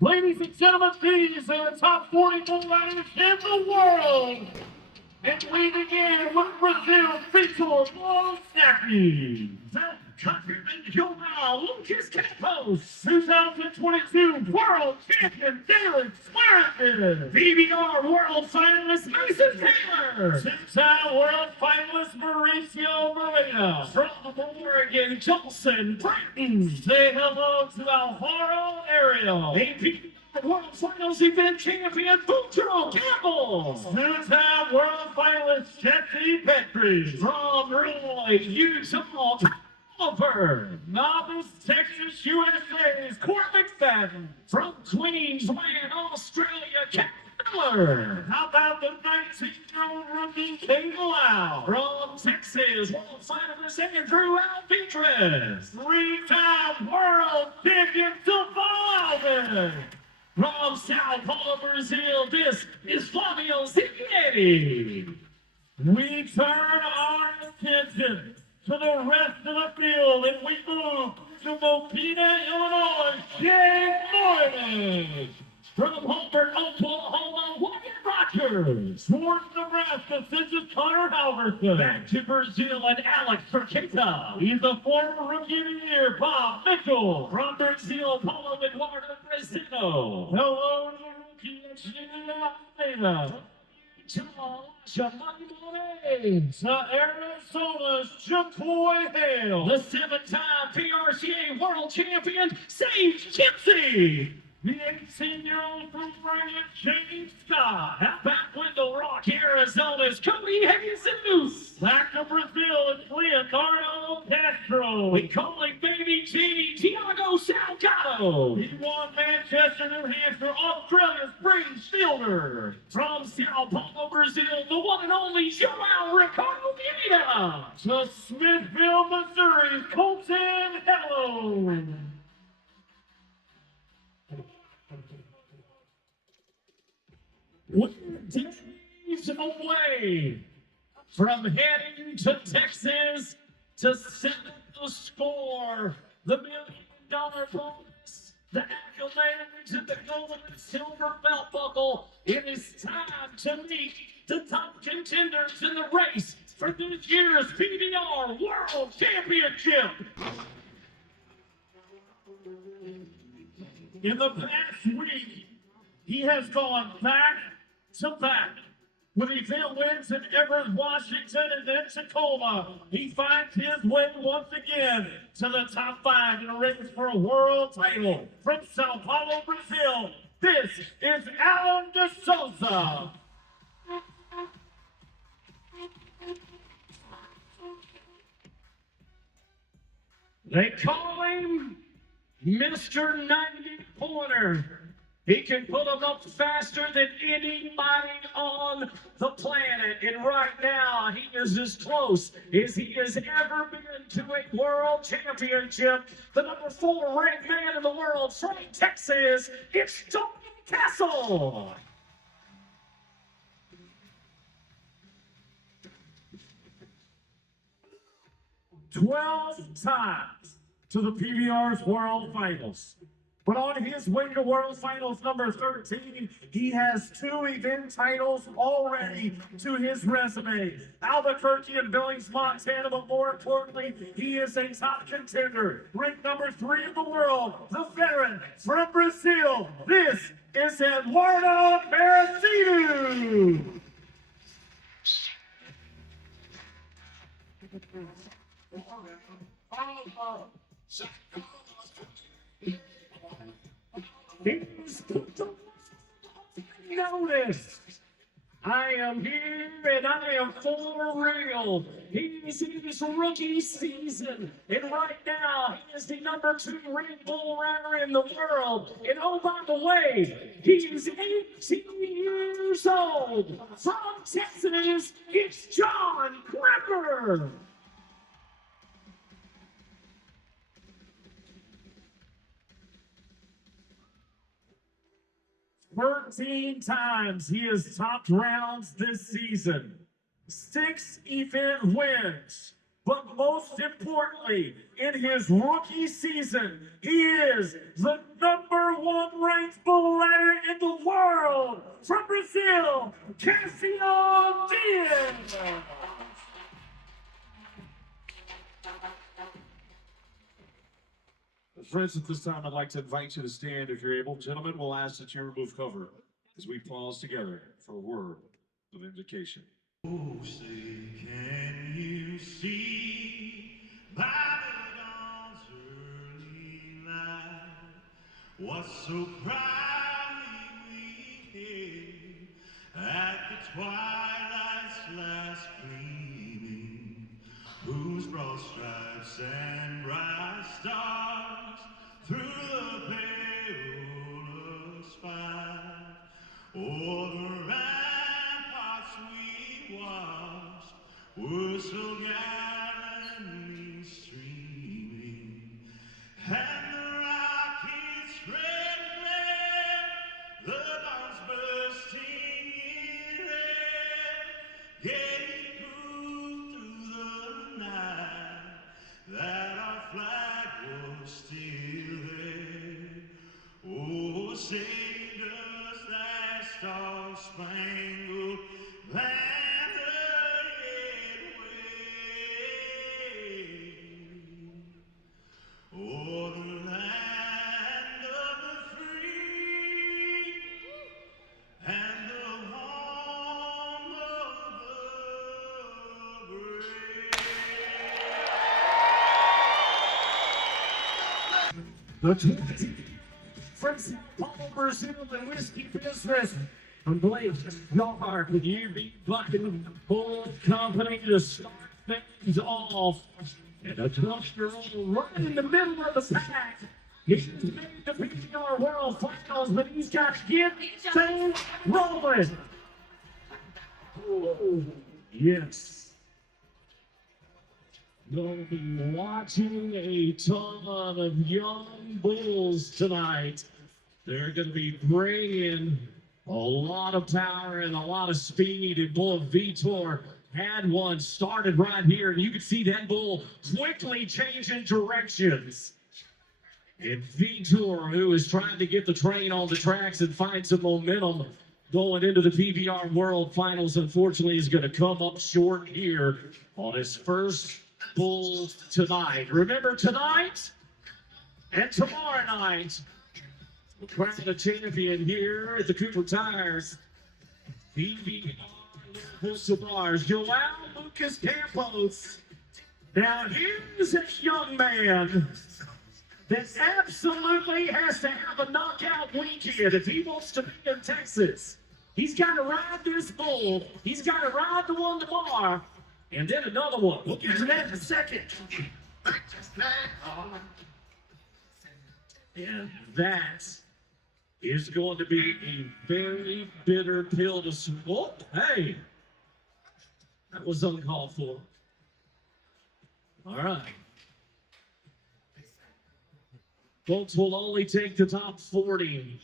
Ladies and gentlemen, these are the top 44 riders in the world. And we begin with Brazil, Vitor Snappies. Countryman João Lucas Campos, 2022 World Champion David Suarez, PBR World Finalist Mason Taylor, two-time World Finalist Mauricio Moreno, from Oregon Jolson Bratton. Say hello to Alvaro Ariel, PBR World Finals Event Champion Boutro Campbell, two-time World Finalist Jesse Petrie, from Roy, Utah. Novice, Texas, USA's Court McFadden. From Queensland, Australia, Cat Miller. How about the 19-year-old rookie, King Lau? From Texas, World Finalist Andrew Alpetras. Three-time World Champion Sylvia. From Sao Paulo, Brazil, this is Flavio Zighetti. We turn our attention to the rest of the field, and we move to Mokina, Illinois, Jay Morton. From Humboldt, Oklahoma, Wyatt Rogers. Towards Nebraska, this is Connor Halverson. Back to Brazil and Alex Perqueta. He's a former Rookie of the Year, Bob Mitchell. From Brazil, Paulo Eduardo Brazino. Hello to the rookie of Chile. Arizona's Chapoy Hale. The seven-time PRCA World Champion, Sage Kipsey. The 18-year-old from Oregon, James Scott. At back window rock, Arizona's Cody Jesus. Back to Brazil, it's Leonardo Castro. We call him Baby Genie, Tiago Salgado. He won Manchester, New Hampshire, Australia's Brings Fielder. From Sao Paulo, Brazil, the one and only João Ricardo Vieira. To Smithville, Missouri's Colton Hello. We're days away from heading to Texas to set the score, the $1 million bonus, the accolades, and the gold and silver belt buckle. It is time to meet the top contenders in the race for this year's PBR World Championship. In the past week, he has gone back to back with event wins in Everett, Washington, and then Tacoma. He finds his way once again to the top 5 in a race for a world title. From Sao Paulo, Brazil, this is Alan de Souza. They call him Mr. 90-pointer. He can put them up faster than anybody on the planet. And right now, he is as close as he has ever been to a world championship. The number 4 ranked man in the world from Texas, it's Tony Castle. "12 times to the PBR's World Finals. But on his way to World Finals number 13, he has 2 event titles already to his resume. Albuquerque and Billings, Montana, but more importantly, he is a top contender. Ranked number 3 in the world, the veteran from Brazil. This is Eduardo Percino. He's noticed. I am here and I am for real. He's in his rookie season, and right now he is the number 2 Red Bull rider in the world. And oh, by the way, he's 18 years old. From Texas, it's John Cripper. 13 times he has topped rounds this season. 6 event wins. But most importantly, in his rookie season, he is the #1 ranked bull rider in the world from Brazil, Cassian Diaz. Friends, at this time, I'd like to invite you to stand if you're able. Gentlemen, we'll ask that you remove cover as we pause together for a word of invocation. Oh, say, can you see by the dawn's early light what so proudly we hailed at the twilight's last gleaming, whose broad stripes and bright stars through the perilous fight o'er the ramparts we watched were so gallantly streaming, and the rockets' red glare, the bombs bursting in air, gave proof through the night that our flag was still there. Oh, saved us that star-spangled banner yet waved o'er the land of the free and the home of the brave. The Friends, Paul Brazil and whiskey business. I'm Blake Yard with UB Bucking Bull Company to start things off. And a cluster right in the middle of the pack. He's made the PBR World Finals, but he's got to get things rolling. Oh, yes. You'll be watching a ton of young bulls tonight. They're going to be bringing a lot of power and a lot of speed. And Bull Vitor had one started right here, and you can see that bull quickly changing directions. And Vitor, who is trying to get the train on the tracks and find some momentum going into the PBR World Finals, unfortunately is going to come up short here on his first bull tonight. Remember, tonight and tomorrow night, we'll crown a champion here at the Cooper Tires. PBR Louisville Cigars, Joao Lucas Campos. Now here's a young man that absolutely has to have a knockout weekend if he wants to be in Texas. He's got to ride this bull. He's got to ride the one tomorrow. And then another one. We'll get to that in a second. And that is going to be a very bitter pill to swallow. Hey, that was uncalled for. All right. Folks, will only take the top 40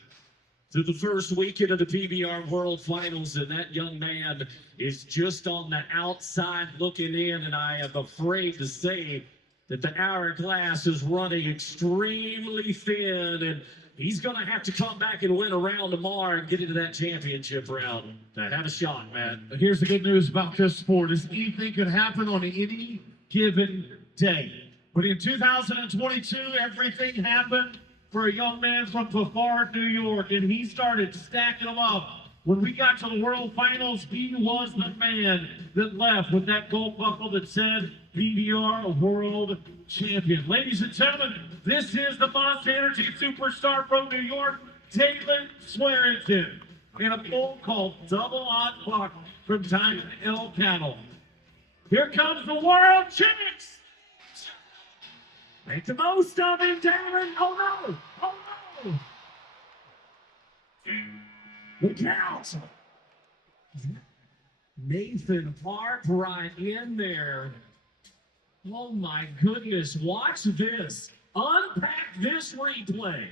to the first weekend of the PBR World Finals, and that young man is just on the outside looking in, and I am afraid to say that the hourglass is running extremely thin, and he's going to have to come back and win a round tomorrow and get into that championship round to have a shot, man. Here's the good news about this sport is anything could happen on any given day. But in 2022, everything happened for a young man from Brevard, New York, and he started stacking them up. When we got to the World Finals, he was the man that left with that gold buckle that said PBR World Champion. Ladies and gentlemen, this is the Monster Energy Superstar from New York, Taylor Swearington, in a bull called Double Odd Buck from Diamond El Cattle. Here comes the World Champs! Make the most of him, Darren. Oh, no. Oh, no. Look out. Nathan Hart right in there. Oh, my goodness. Watch this. Unpack this replay.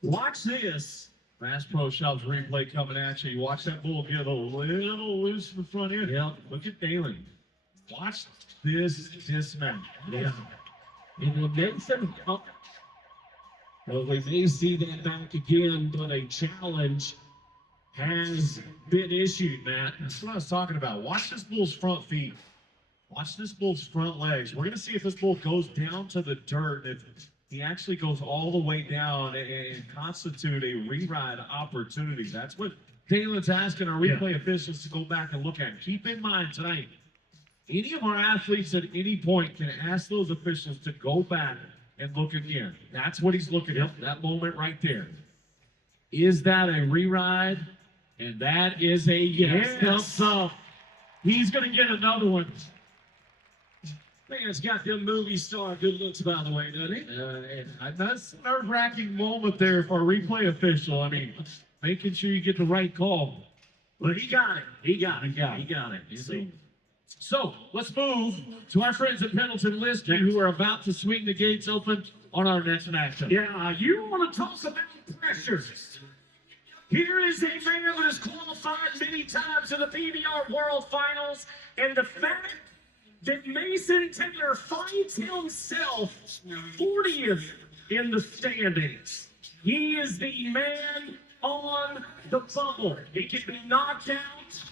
Watch this. Bass Pro Shops replay coming at you. You watch that bull get a little loose in the front end. Yep. Look at Dalen. Watch this dismount. Yeah. And then Mason, well, we may see that back again, but a challenge has been issued, Matt. That's what I was talking about. Watch this bull's front feet. Watch this bull's front legs. We're going to see if this bull goes down to the dirt, if he actually goes all the way down and constitute a reride opportunity. That's what Dalen's asking our replay officials to go back and look at. Keep in mind tonight, any of our athletes at any point can ask those officials to go back and look again. That's what he's looking at, that moment right there. Is that a reride? And that is a yes. Thumbs up. He's going to get another one. Man's got them movie star good looks, by the way, doesn't he? And that's a nerve-wracking moment there for a replay official. I mean, making sure you get the right call. But he got it. He got it. So let's move to our friends at Pendleton Listing who are about to swing the gates open on our next matchup. Yeah, you want to talk about pressure. Here is a man that has qualified many times in the PBR World Finals, and the fact that Mason Taylor finds himself 40th in the standings. He is the man on the bubble. He can be knocked out,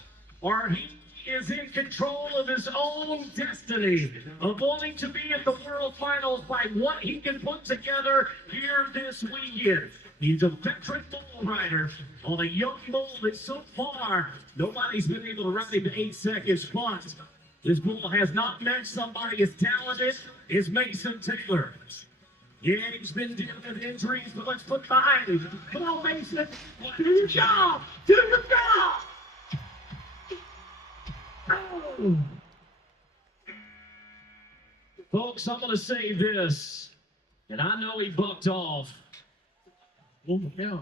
or he is in control of his own destiny of wanting to be at the World Finals by what he can put together here this weekend. He's a veteran bull rider on a young bull that so far nobody's been able to ride him to 8 seconds, but this bull has not met somebody as talented as Mason Taylor. Yeah, he's been dealing with injuries, but let's put behind him. Come on, Mason. Do your job. Do your job. Oh. Folks, I'm going to say this, and I know he bucked off. Oh, yeah.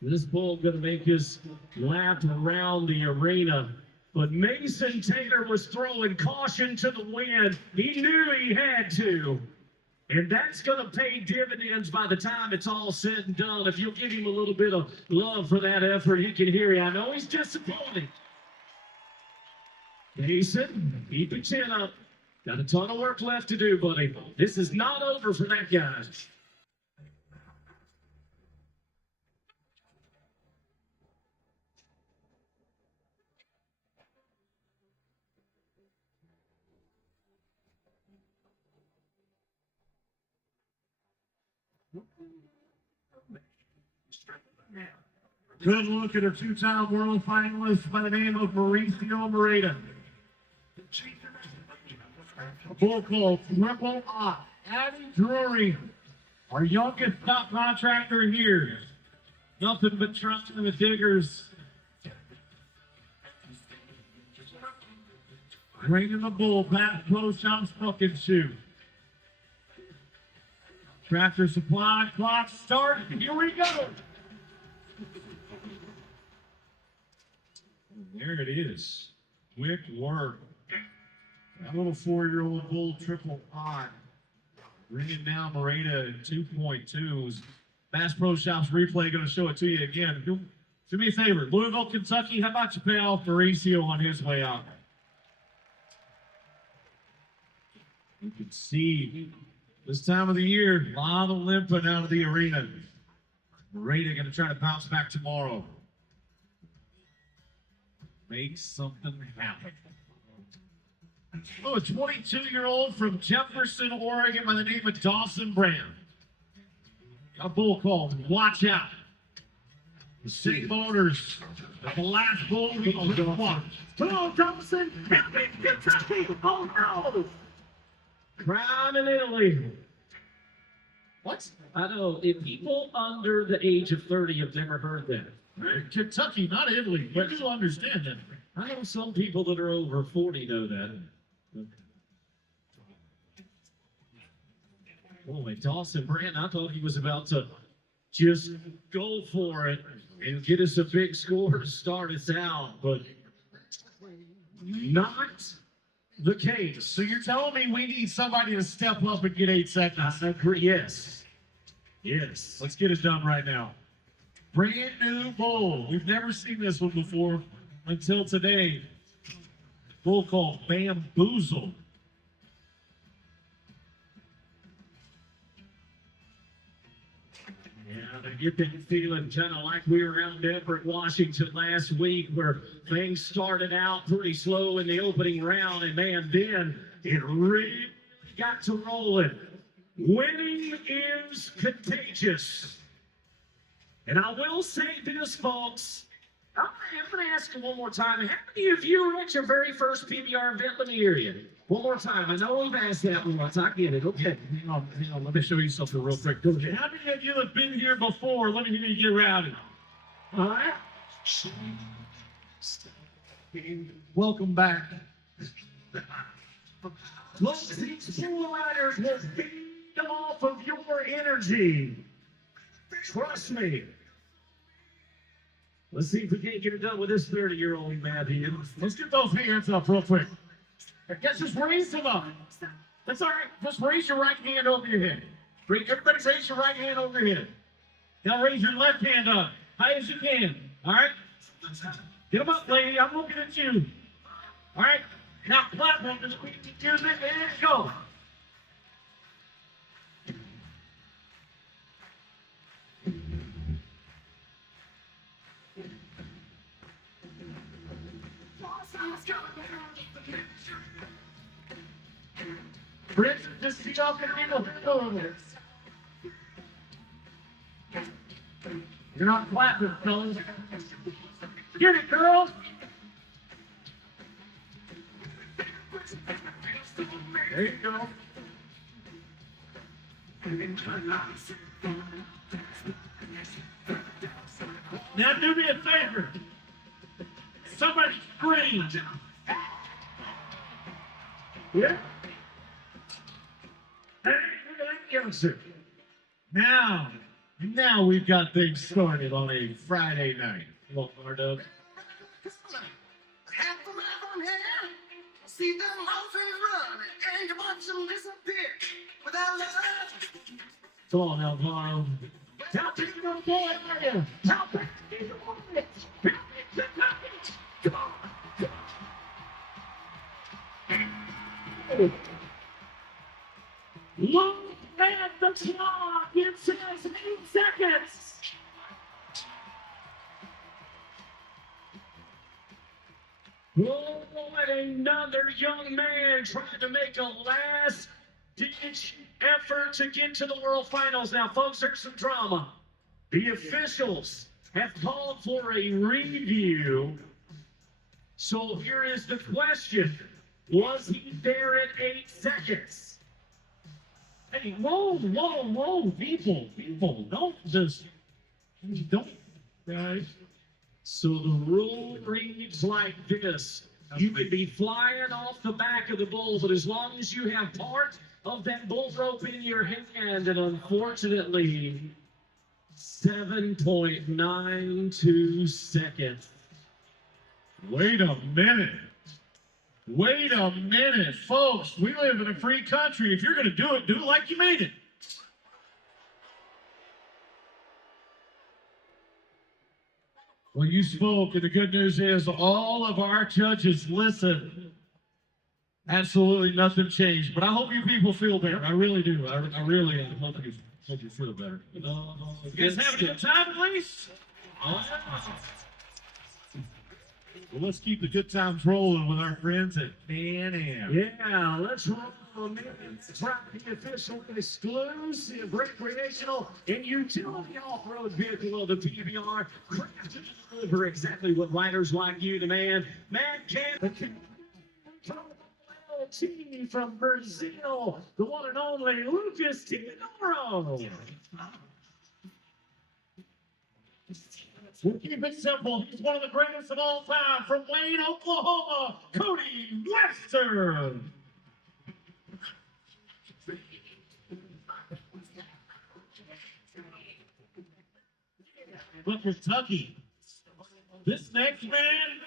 This bull going to make his lap around the arena. But Mason Taylor was throwing caution to the wind. He knew he had to. And that's going to pay dividends by the time it's all said and done. If you'll give him a little bit of love for that effort, he can hear you. I know he's disappointed. Mason, keep your chin up. Got a ton of work left to do, buddy. This is not over for that guy. Good look at a two-time world finalist by the name of Mauricio Moreta. A bull called Triple I. Addie Drury, our youngest top contractor here. Nothing but trust in the diggers. Bringing the bull back, Pro Shops fucking shoe. Tractor Supply, clock start, here we go. There it is. Quick work. That little 4-year-old bull Triple I. Bringing down Moreta at 2.2. Bass Pro Shops replay going to show it to you again. Do me a favor. Louisville, Kentucky, how about you pay off Mauricio on his way out? You can see this time of the year, a lot of limping out of the arena. Moreta going to try to bounce back tomorrow. Make something happen. Oh, a 22-year-old from Jefferson, Oregon by the name of Dawson Brand. A bull called Watch Out. The same owners of the last bull we just watched. Oh, Dawson, Kentucky, oh no! Crime in Italy. What? I know, if people under the age of 30 have never heard that. Kentucky, not Italy. But you understand that. I know some people that are over 40 know that. Boy, Dawson Brand, I thought he was about to just go for it and get us a big score to start us out, but not the case. So you're telling me we need somebody to step up and get 8 seconds? I agree, yes. Yes. Let's get it done right now. Brand new bull. We've never seen this one before until today. Bull called Bamboozle. Yeah, you can feel it kind of like we were out in Everett, Washington last week, where things started out pretty slow in the opening round, and man, then it really got to rolling. Winning is contagious. And I will say this, folks. I'm going to ask you one more time. How many of you were at your very first PBR event? Let me hear you. One more time. I know we've asked that once. I get it. Okay. Hang on. Let me show you something real quick. How many of you have been here before? Let me hear you get rowdy. All right. Welcome back. Look, these pool riders will feed off of your energy. Trust me. Let's see if we can't get it done with this 30-year-old Matthew. Let's get those hands up real quick. I guess just raise them up. That's all right. Just raise your right hand over your head. Everybody raise your right hand over your head. Now raise your left hand up, high as you can. All right? Get them up, lady. I'm looking at you. All right? Now clap them. Just use it and go. Rich, just see y'all can handle it. You're not clapping, fellas. Get it, girls. There you go. Now do me a favor. Somebody scream. Yeah. Now we've got things started on a Friday night. Well, R-Dub. See them dolphins run and you watch them disappear without love. Come on, Alvaro. How big you gonna boy are you? How big you want it? Come on. Look at the clock. It says 8 seconds. Oh, and another young man trying to make a last-ditch effort to get to the World Finals. Now, folks, there's some drama. The officials have called for a review. So here is the question. Was he there at 8 seconds? Hey, whoa, people, don't, guys. So the rule reads like this. You can be flying off the back of the bull, but as long as you have part of that bull rope in your hand, and unfortunately, 7.92 seconds. Wait a minute, folks. We live in a free country. If you're going to do it like you made it. Well, you spoke, and the good news is all of our judges listened. Absolutely nothing changed. But I hope you people feel better. I really do. I really hope you feel better. You guys having a good time, at least? Well, let's keep the good times rolling with our friends at Pan Am. Yeah, let's roll a minute. Track the official exclusive recreational and utility off-road vehicle of the PBR. Crafted to deliver exactly what riders like you demand. Matt Cannon from Brazil, the one and only Lucas Teodoro. We'll keep it simple. He's one of the greatest of all time from Wayne, Oklahoma, Cody Webster. From Kentucky. This next man,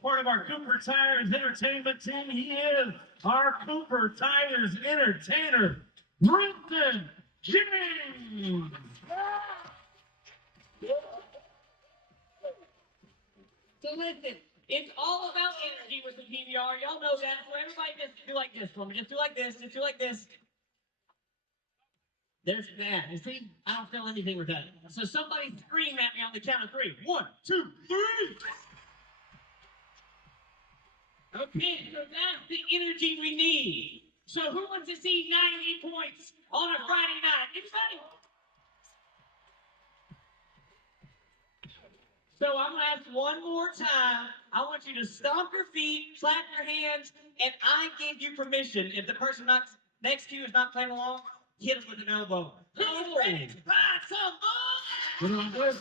part of our Cooper Tires Entertainment team, he is our Cooper Tires entertainer, Brenton James. So listen, it's all about energy with the PBR. Y'all know that. So everybody just do like this for me. Just do like this. Just do like this. There's that. You see? I don't feel anything with that. So somebody scream at me on the count of 3. 1, 2, 3. Okay, so that's the energy we need. So who wants to see 90 points on a Friday night? Anybody? So I'm gonna ask one more time. I want you to stomp your feet, clap your hands, and I give you permission. If the person not next to you is not playing along, hit them with an elbow. Who's ready to ride some more?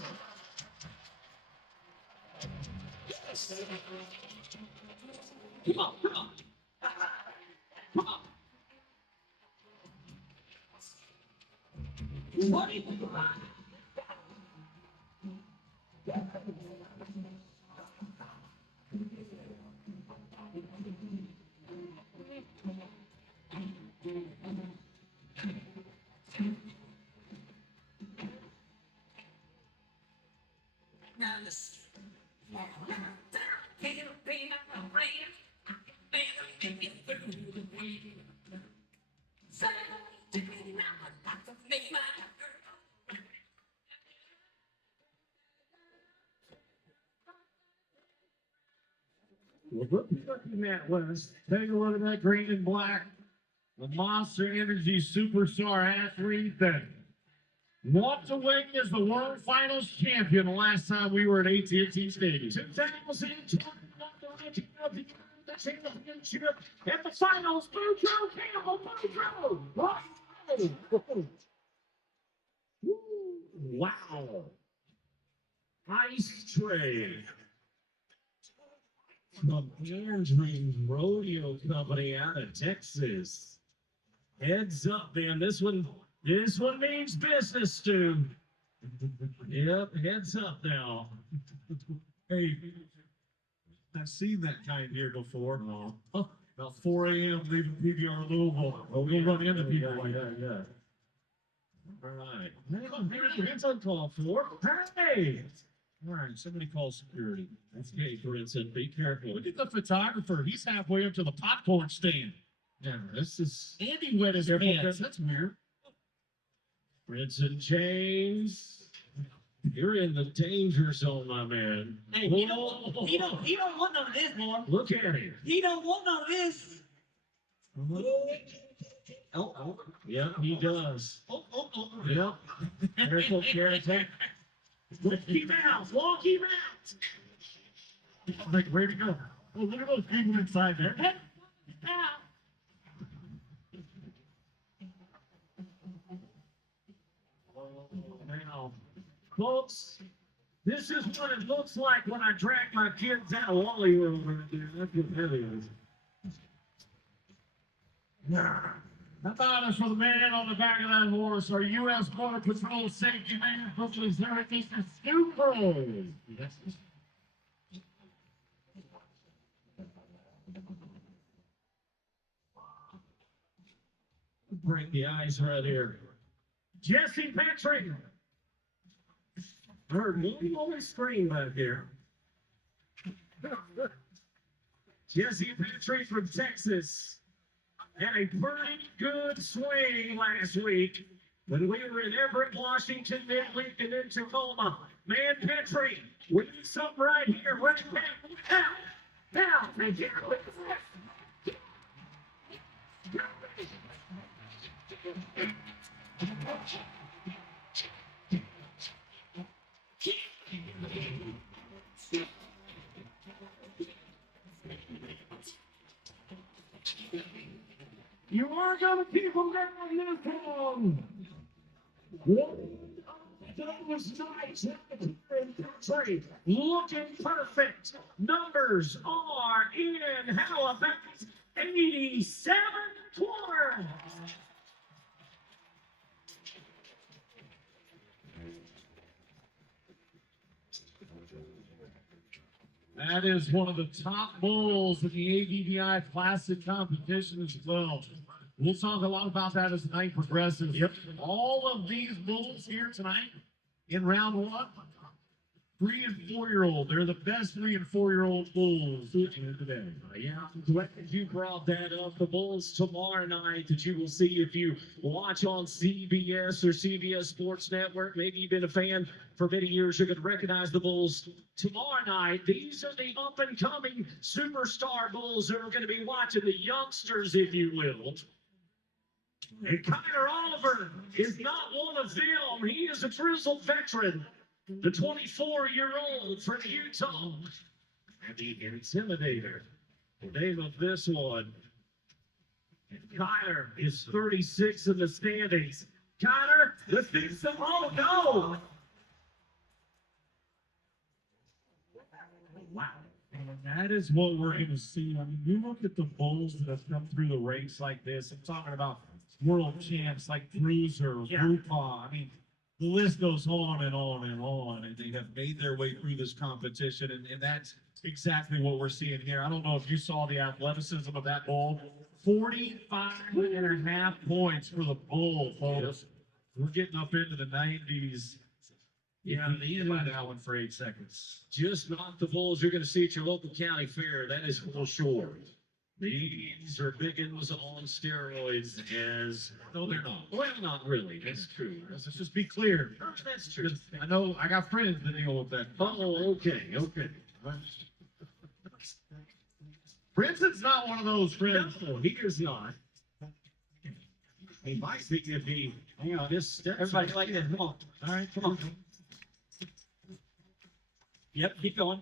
Come on, come on. Come on. What are you doing? Now listen. Well, what you're looking at was, take a look at that green and black, the Monster Energy superstar athlete that walked away as the World Finals champion the last time we were at AT&T Stadium. 2021 of the championship at the finals. Boudreaux Campbell, Boudreaux. Wow. Ice Tray. From Andrew Rodeo Company out of Texas. Heads up, man. This one means business, Stu. Yep, heads up now. Hey, I've seen that kind here before. About 4 a.m. leaving PBR Louisville. Oh, We'll run into people like that. Yeah. All right. It's uncalled for. Hey! All right, somebody call security. That's okay, Brinson. Be careful. Look at the photographer. He's halfway up to the popcorn stand. Yeah, this is Andy wet his pants. That's weird. Brinson James. You're in the danger zone, my man. Hey, he don't want none of this, boy. Look at him. He don't want none of this. Oh. Yep, he does. Oh. Yep. Careful, Carrington. Walk him out. Walk him out. Like, where'd he go? Oh, look at those people inside there. Now, folks, this is what it looks like when I drag my kids out of Wally World. That's what that is. How about us for the man on the back of that horse, our U.S. Border Patrol safety man, hopefully Zeratius Stupro. Bring the eyes right here. Jesse Patrick. Heard one more scream back here. Jesse Patrick from Texas had a pretty good swing last week when we were in Everett, Washington, midweek, and in Tacoma. Man, Petrie, we need something right here. Right now. Thank you. You are gonna keep them down this long. That was nice. Looking perfect. Numbers are in. How about 87 quarters? That is one of the top bulls in the ADDI Classic competition as well. We'll talk a lot about that as the night progresses. Yep. All of these bulls here tonight in round one 3- and 4-year-old. They're the best 3- and 4-year-old bulls today. Yeah, I'm glad you brought that up. The Bulls tomorrow night that you will see if you watch on CBS or CBS Sports Network. Maybe you've been a fan for many years. You're going to recognize the Bulls tomorrow night. These are the up-and-coming superstar Bulls that are going to be watching, the youngsters, if you will. And Connor Oliver is not one of them. He is a grizzled veteran, the 24-year-old from Utah. And the Intimidator, the name of this one. And Connor is 36 in the standings. Connor, let's do some. Oh, no! Wow. And that is what we're going to see. I mean, you look at the bulls that have come through the ranks like this. I'm talking about world champs like Bruiser, Yeah. Rupa. I mean, the list goes on and on and on, and they have made their way through this competition, and that's exactly what we're seeing here. I don't know if you saw the athleticism of that bull. 45.5 points for the bull, folks. We're getting up into the 90s. Yeah, These by that one for 8 seconds. just not the Bulls you're going to see at your local county fair. That is for sure. These are biggins on steroids as... No, they're not. Well, not really. That's true. Let's just be clear. That's true. I know I got friends that deal with that. Oh, okay, okay. Brinson's not one of those friends. No, he is not. He might be if he, hang on, this step. Everybody like this. Come on. All right, come on. Yep, keep going.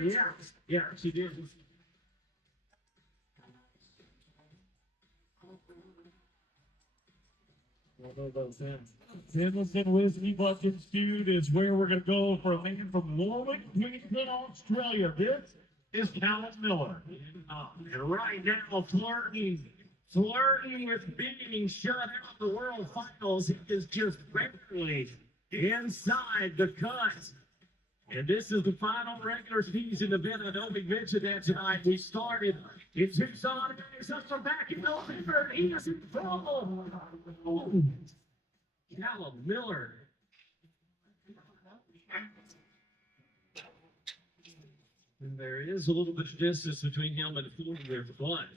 Yeah, yeah, she did. Pendleton Whiskey Buckets feud is where we're going to go for a man from Warwick, Queensland, Australia. This is Callum Miller. And right now, flirting with being shut out of the World Finals. He is just barely inside the cut. And this is the final regular season event. I know we mentioned that tonight. We started in Tucson. It's up from back in November. He is in trouble. Oh, Callum Miller. And there is a little bit of distance between him and Florida, but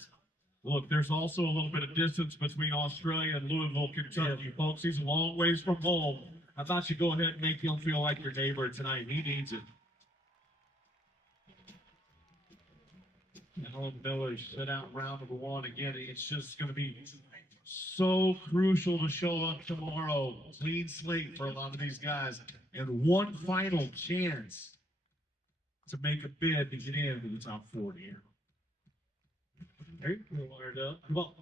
Look, there's also a little bit of distance between Australia and Louisville, Kentucky, folks. He's a long ways from home. How about you go ahead and make him feel like your neighbor tonight? He needs it. Alan Miller shut out round number one again. It's just going to be so crucial to show up tomorrow. Clean slate for a lot of these guys, and one final chance to make a bid to get into the top 40 here. there you go, wired up. Come on.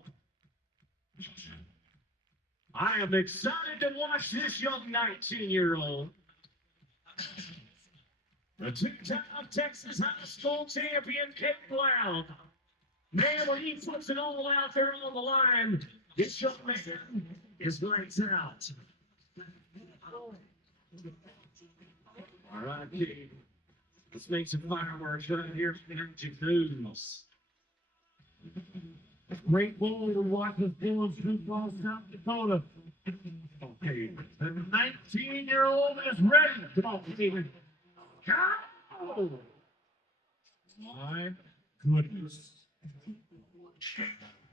I am excited to watch this young 19-year-old. The two-time Texas high school champion, Kate Brown. Man, when he puts it all out there on the line, this young man is lights out. All right, Kate. Let's make some fireworks right here for Energy News. Great bull to watch this bull in Sioux Falls, South Dakota. Okay. The 19-year-old is ready. Come on, Steven. Go! My goodness.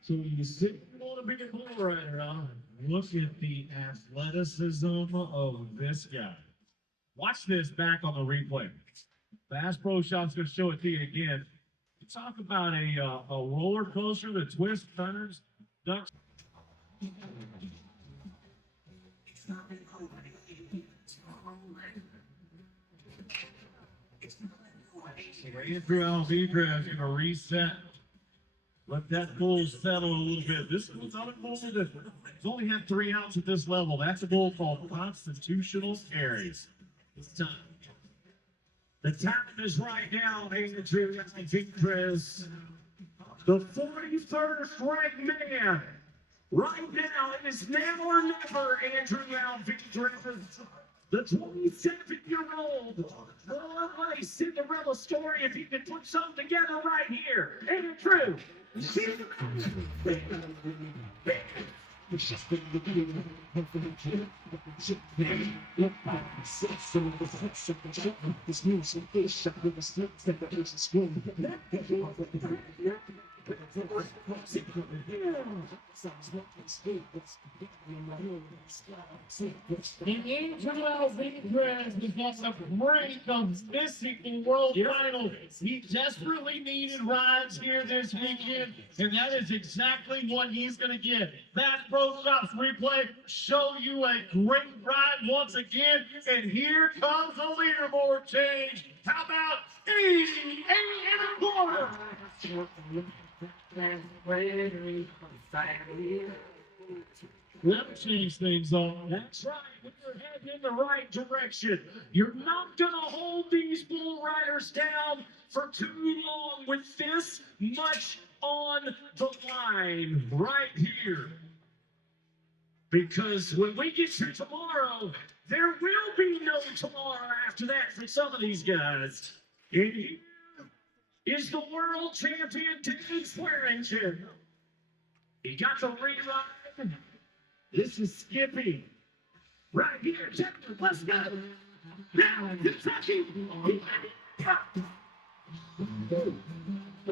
So you sit on a big bull rider, huh? Look at the athleticism of this guy. Watch this back on the replay. Bass Pro Shop's going to show it to you again. You talk about a roller coaster that twists, turns, ducks. Andrew Alvidra is going to reset. Let that bull settle a little bit. This is another bull that has only had 3 outs at this level. That's a bull called Constitutional Carries. It's time. The time is right now, Andrew Alvidra. The 41st ranked man Right now, it is now or never, Andrew Alvidrez, the 27-year-old. Oh, what a Cinderella story if you could put something together right here. Andrew, And Angel Alvarez is on the brink of missing the world title. He desperately needed rides here this weekend, and that is exactly what he's going to get. That Pro Shops replay show you a great ride once again, and here comes the leaderboard change. How about 88 and a quarter? That'll change things on. that's right. We're heading in the right direction. You're not going to hold these bull riders down for too long with this much on the line right here. Because when we get to tomorrow, there will be no tomorrow after that for some of these guys. And here is the world champion, David Swearingen. He got the rerun. This is Skippy. Right here, let's go. Now, Kentucky.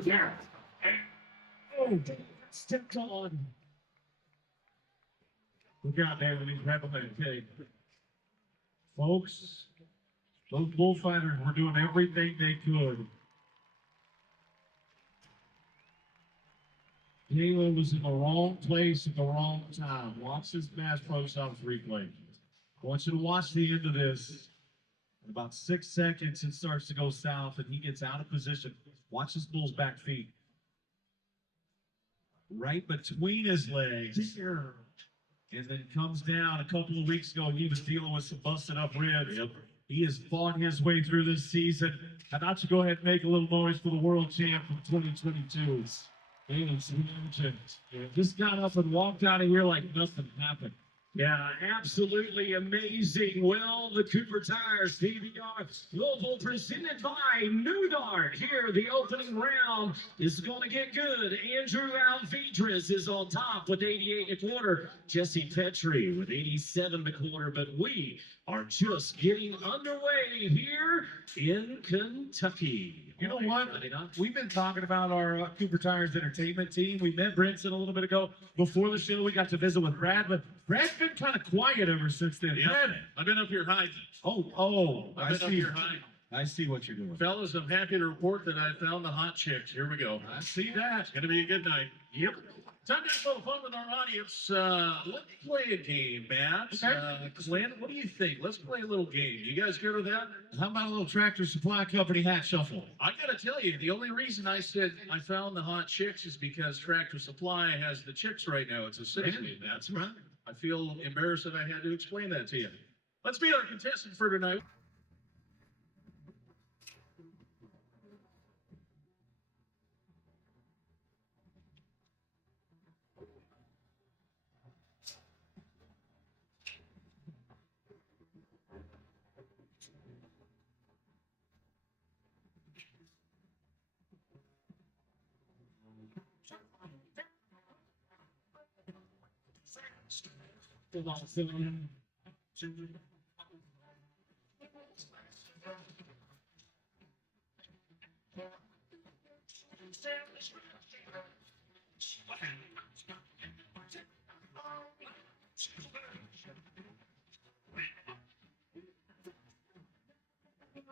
Yeah. Oh, stepped on. Look out there when he's grabbing that tape. Folks, those bullfighters were doing everything they could. Taylor was in the wrong place at the wrong time. Watch this Mass Pro Shops replay. I want you to watch the end of this. In about 6 seconds, it starts to go south, and he gets out of position. Watch this bull's back feet. Right between his legs. And then comes down. A couple of weeks ago, he was dealing with some busted up ribs. Yep. He has fought his way through this season. How about you go ahead and make a little noise for the world champ from 2022? Just got up and walked out of here like nothing happened. Yeah, absolutely amazing. Well, the Cooper Tires PBR Louisville presented by New Dart. Here, the opening round is going to get good. Andrew Alvidrez is on top with 88 and a quarter. Jesse Petrie with 87 and a quarter. But we are just getting underway here in Kentucky. You know what? We've been talking about our Cooper Tires entertainment team. We met Brinson a little bit ago. Before the show, we got to visit with Brad, but Brad's been kind of quiet ever since then. Yeah, Brad, I've been up here hiding. I I've been up see. here hiding. I see what you're doing. Fellas, I'm happy to report that I found the hot chicks. Here we go. I see that. It's going to be a good night. Yep. Time to have a little fun with our audience. Let's play a game, Matt. Okay. Glenn, what do you think? Let's play a little game. You guys good with that? How about a little Tractor Supply Company hat shuffle? I got to tell you, the only reason I said I found the hot chicks is because Tractor Supply has the chicks right now. It's a 60. That's right. I feel embarrassed that I had to explain that to you. Let's meet our contestant for tonight.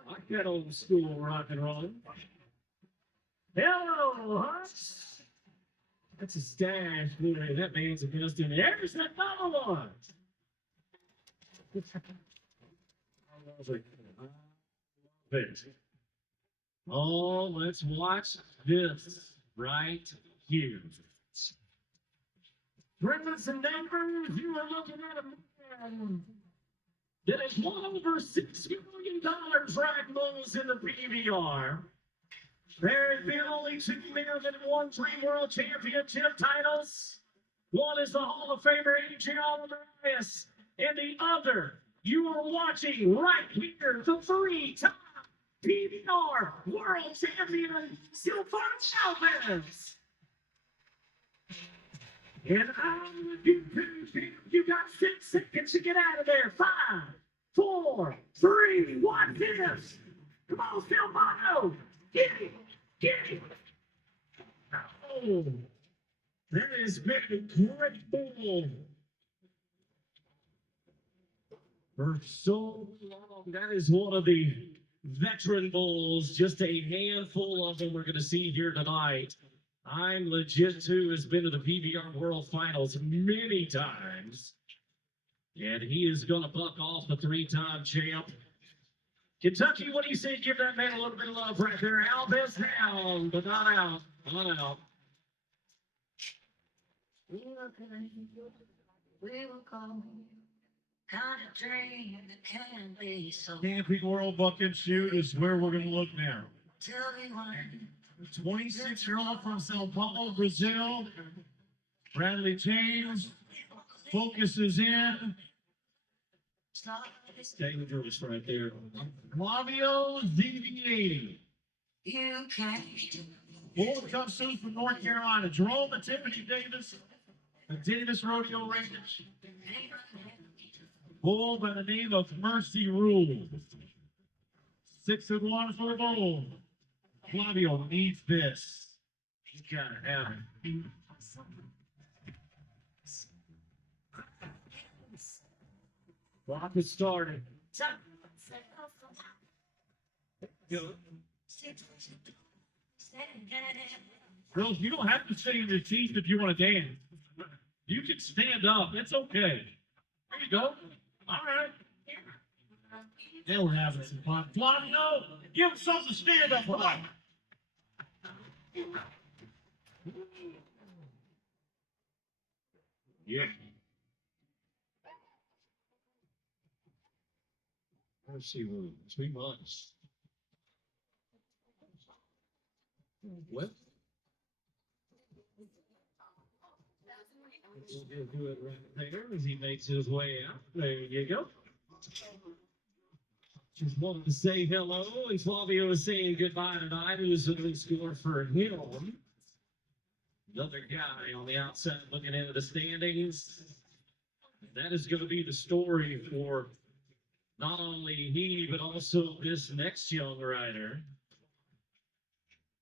I got old school rock and roll. Hello, Huts. That's a stash. Boy, that man's a Dustin. There's another one. I love it. Oh, let's watch this right here. Friends and neighbors, you are looking at a man that has won over $6 million drag moves in the PBR. There have been only 2 men that have won 3 world championship titles. One is the Hall of Famer AJ Alvarez, and the other, you are watching right here, the three-time PBR World Champion, Silver Chavez. And I'm with you, you got 6 seconds to get out of there. 5, 4, 3, 1, this. Come on, Silvano. Get it. Get it. Oh, that has been a great bull for so long. That is one of the veteran bulls. Just a handful of them we're going to see here tonight. I'm Legit too has been to the PBR World Finals many times. And he is going to buck off the 3-time champ. Kentucky, what do you say? Give that man a little bit of love right there. Alves down, but not out. Not out. We will go. Kind of dream that can be so. Camping World Buck and Shoot is where we're going to look now. Tell me when. 26-year-old from Sao Paulo, Brazil. Bradley James focuses in. Dangerous right there. Flavio ZV80. You can't. Bull comes soon from North Carolina. Jerome and Tiffany Davis. The Davis Rodeo Ranch. Bull by the name of Mercy Rule. 6-1 for the bull. Flavio needs this. He's got to have it. Clock is started. Girls, you don't have to stay in your seats if you want to dance. You can stand up. It's okay. There you go. All right. Now we're having some fun. Flavio, give him something to stand up for. Yeah. Mercy Rule, 3 months. What? We'll do it right there as he makes his way out. There you go. Just wanted to say hello, and Flavio is saying goodbye tonight. It was a good score for him. Another guy on the outside looking into the standings. That is going to be the story for not only he, but also this next young rider.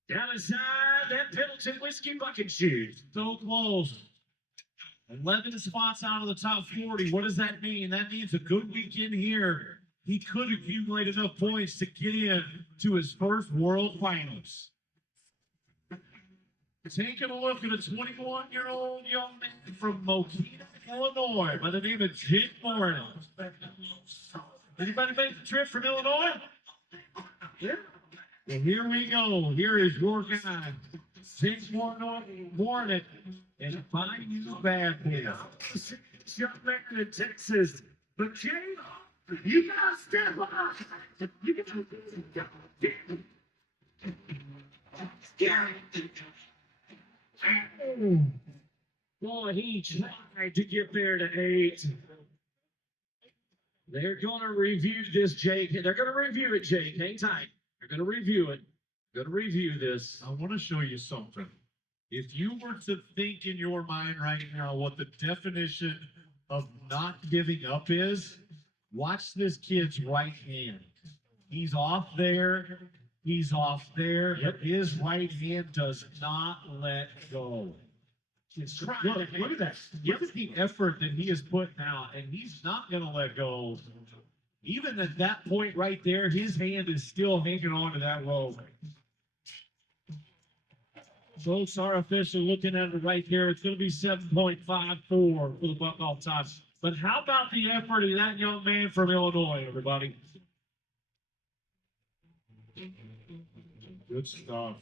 Down inside that Pendleton Whiskey Bucket Shoot. So close. 11 spots out of the top 40. What does that mean? That means a good weekend here. He could accumulate enough points to get in to his first World Finals. Taking a look at a 21-year-old young man from Mokina, Illinois, by the name of Jake Morton. Anybody make the trip from Illinois? Yeah. Well, here we go. Here is your guy, Jake Morton, and Bayou Bad Boys. Young man in Texas. But Jay, you gotta step up. You gotta boy, he tried to get there to 8. They're gonna review this, Jake. They're gonna review it, Jake. Hang tight. They're gonna review it. Gonna review this. I want to show you something. If you were to think in your mind right now what the definition of not giving up is, watch this kid's right hand. He's off there. He's off there. But his right hand does not let go. Look at that. Look at the effort that he is putting out, and he's not going to let go. Even at that point right there, his hand is still hanging on to that rope. Folks, our official looking at it right there. It's going to be 7.54 for the buck off top. But how about the effort of that young man from Illinois, everybody? Good stuff.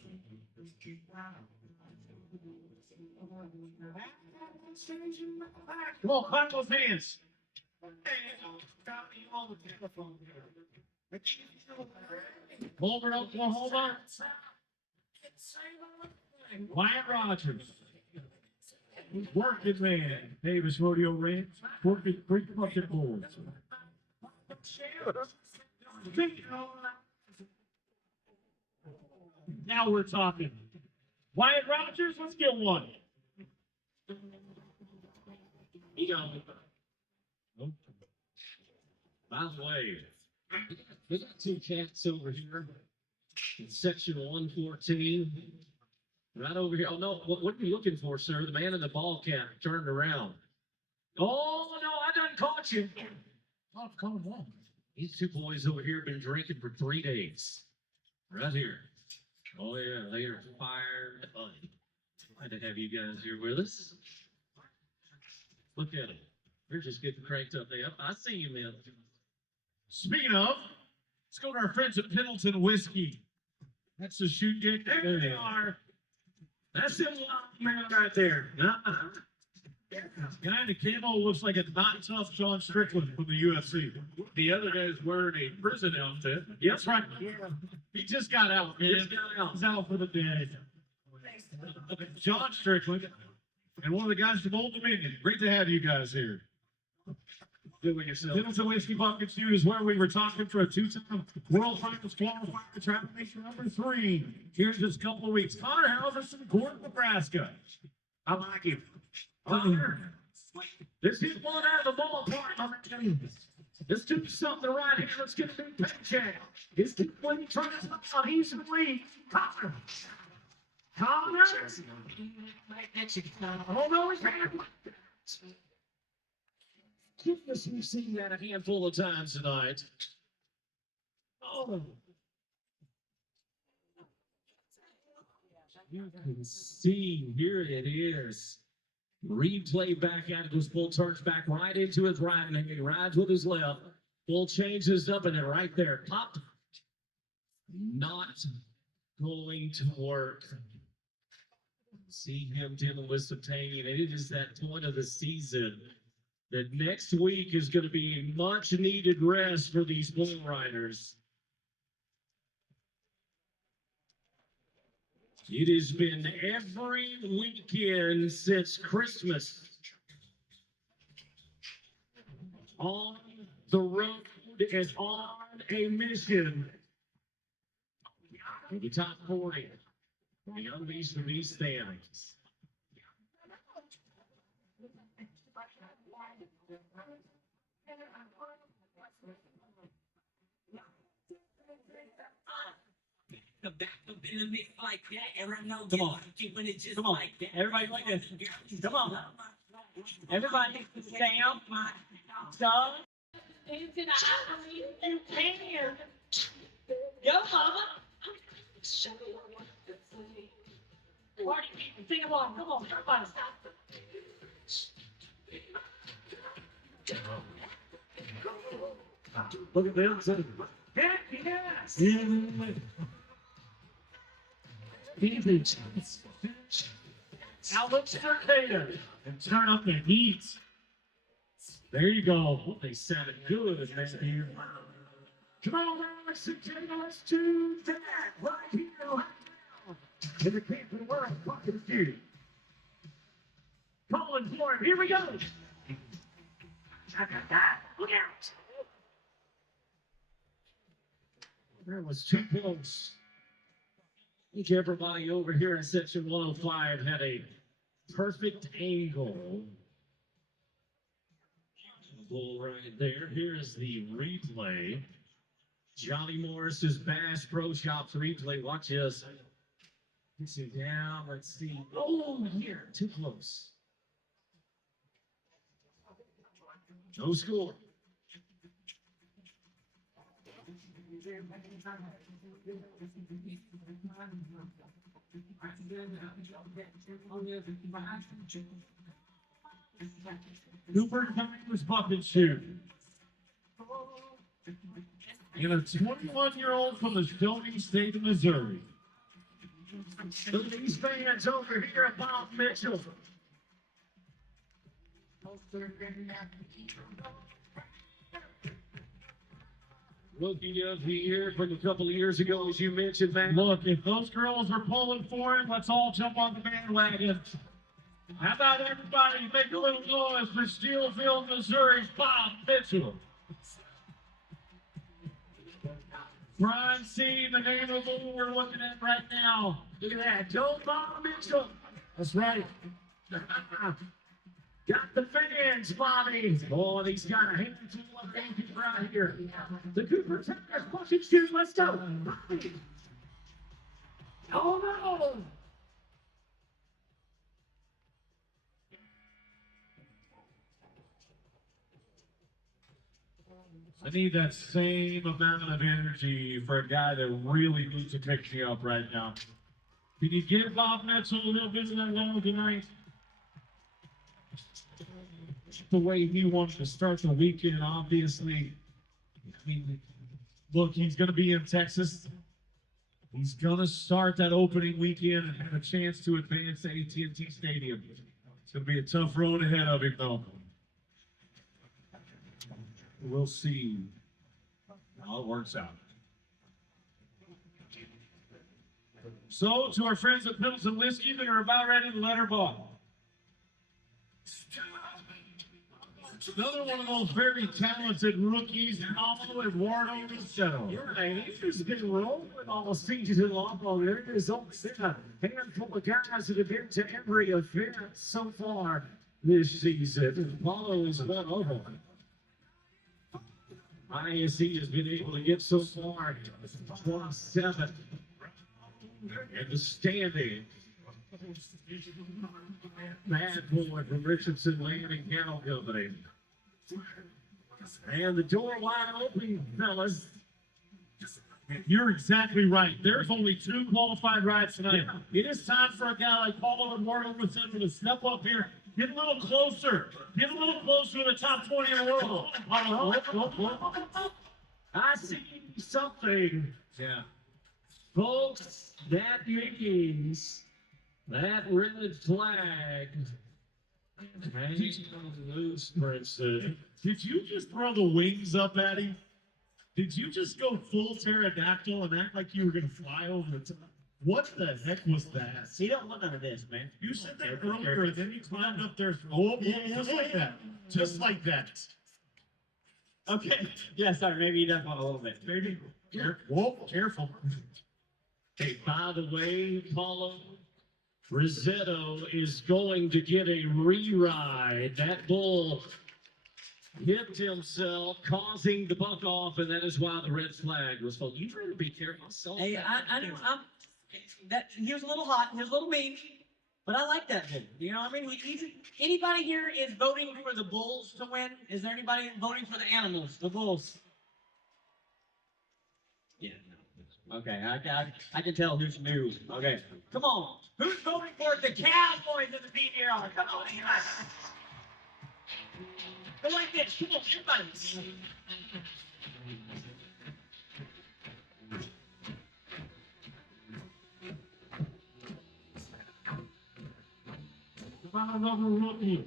Come on, clap those hands. Over Oklahoma. Wyatt Rogers. Working man, Davis Rodeo Ranch, working Creek Bucket Bulls. Now we're talking. Wyatt Rogers, let's get one. By the way, we got two cats over here in section 114. Right over here. Oh, no. What are you looking for, sir? The man in the ball cap turned around. Oh, no, I done caught you. Oh, come on. These two boys over here have been drinking for 3 days. Right here. Oh, yeah, they are fired up. Glad to have you guys here with us. Look at them. They're just getting cranked up. I see you, man. Speaking of, let's go to our friends at Pendleton Whiskey. That's the shoot gig. There they are. That's him, man, right there. Guy in the camo looks like a not tough Sean Strickland from the UFC. The other guy's wearing a prison outfit. That's right. He just got out, man. Just got out. He's out for the day. Sean Strickland and one of the guys from Old Dominion. Great to have you guys here. Doing yourself. Pendleton Whiskey Bucket Shoot is where we were talking for a two-time World Finals qualifier to travel nation number 3. Here in just a couple of weeks. Connor Halverson, Gordon, Nebraska. I like him. This is one out of the ballpark. I'm telling you. Let's do something right here. Let's get a big paycheck. It's the when he tries out. He's in the lead. Connor. Connor. Oh, no, he's back. Goodness, we've seen that a handful of times tonight. Oh. You can see, here it is. Replay back at it. His bull turns back right into his right, and he rides with his left. Bull changes up, and then right there, popped. Not going to work. See him dealing with some pain, and it is that point of the season that next week is going to be much needed rest for these bull riders. It has been every weekend since Christmas. On the road and on a mission. In the top 40. The unleashed from these standings. The back of enemy like that, and I know Come on. when it just Come on. like that. Everybody like this. Come on. Everybody, Sam, Doug. You can. Yo, mama. Party people, sing along. Come on, everybody. Look at them. Heck yes. Now let's Taylor and turn up the heat. There you go. They sounded good, man. Come on, Alex and Taylor, let's do that right here, right now. In the camp of the world, fucking dude. Calling for him. Here we go. Look out. That was too close. I think everybody over here in section 105 had a perfect angle. Bull right there. Here's the replay. Johnny Morris's Bass Pro Shops replay. Watch this. This is down. Let's see. Oh, here. Too close. No score. Cooper Cummings Bucket Shoot. And a 21-year-old from the Stony State of Missouri. Look at these fans over here at Bob Mitchell. Looking up here from a couple of years ago, as you mentioned, man. Look, if those girls are pulling for him, let's all jump on the bandwagon. How about everybody make a little noise for Steelville, Missouri's Bob Mitchell? Crime scene, the name of the we're looking at right now. Look at that. Joe Bob Mitchell. That's right. Got the fans, Bobby. Oh, he's got a handful of babies right here. The Cooper Tires pushing shoot. Let's go. Bobby. Oh, no. I need that same amount of energy for a guy that really needs to pick me up right now. Can you give Bob Mitchell a little bit of that love tonight? The way he wanted to start the weekend, obviously. I mean, look, he's going to be in Texas. He's going to start that opening weekend and have a chance to advance to AT&T Stadium. It's going to be a tough road ahead of him, though. We'll see how it works out. So, to our friends at Middleton Whiskey that are about ready to let her ball. Another one of those very talented rookies, Pablo Eduardo Rossetto. Yeah, he's just been rolling all season long. Oh, there is only a handful of guys that have been to every event so far this season. Paulo is one of them. ISE has been able to get so far 27 in the standings. Bad boy from Richardson Landing Cattle Company. And the door wide open, fellas. You're exactly right. There's only 2 qualified rides tonight. It is time for a guy like Paulo Eduardo Rossetto to step up here, get a little closer, get a little closer to the top 20 in the world. I see something. Yeah. Folks, that means that red flag hangs loose, Princeton. Did you just throw the wings up at him? Did you just go full pterodactyl and act like you were going to fly over the top? What the heck was that? See, don't look under this, man. You said that earlier, and then you climbed up there. Oh, just like that. Just like that. Okay. Yeah, sorry. Maybe you duck on a little bit. Maybe. Whoa, careful. Hey, by the way, Paulo, Rossetto is going to get a re-ride. That bull hit himself, causing the buck off, and that is why the red flag was pulled. You better be careful. Hey, I know. He was a little hot. He was a little mean. But I like that bull. You know what I mean? Anybody here is voting for the bulls to win? Is there anybody voting for the animals, the bulls? Yeah. No. Okay. I can tell who's new. Okay. Come on. Who's voting for the Cowboys in the PBR? Come on. Go like this. Come on, everybody. Another rookie.